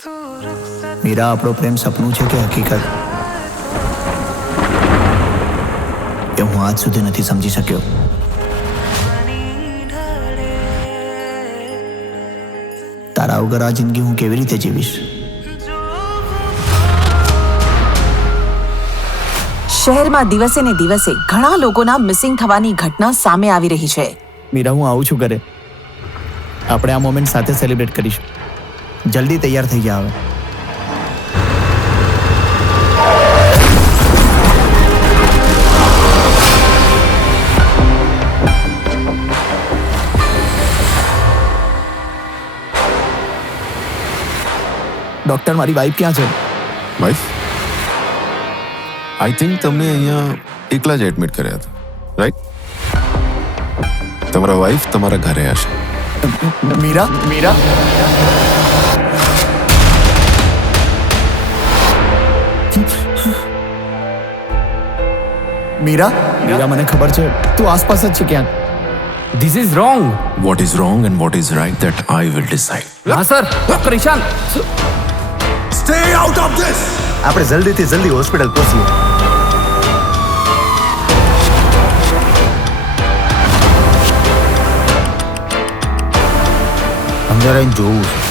મીરા, આપણો પ્રેમ સપનું છે કે હકીકત એ હું આજ સુધી નથી સમજી શક્યો. તારા વગર આ જિંદગી હું કેવી રીતે જીવીશ? શહેરમાં દિવસે ને દિવસે ઘણા લોકોના મિસિંગ થવાની ઘટના સામે આવી રહી છે. મીરા, હું આવું છું ઘરે. આપણે આ મોમેન્ટ સાથે સેલિબ્રેટ કરીશું. જલ્દી તૈયાર થઈ જા હવે. ડોક્ટર, મારી વાઈફ ક્યાં છે? વાઈફ? આઈ થિંક તમને અહીંયા એકલા જ એડમિટ કર્યા હતા, રાઈટ? તમારા વાઈફ તમારા ઘરે હશે. મીરા, મીરા, મીરા, મીરા, મને ખબર છે તું આસપાસ જ છે ક્યાંક. This is wrong. What is wrong and what is right that I will decide. हाँ sir, doctor Ishan. Stay out of this! આપણે જલ્દીથી જલ્દી હોસ્પિટલ પહોંચીએ. અંદર આવીને જોવું છે.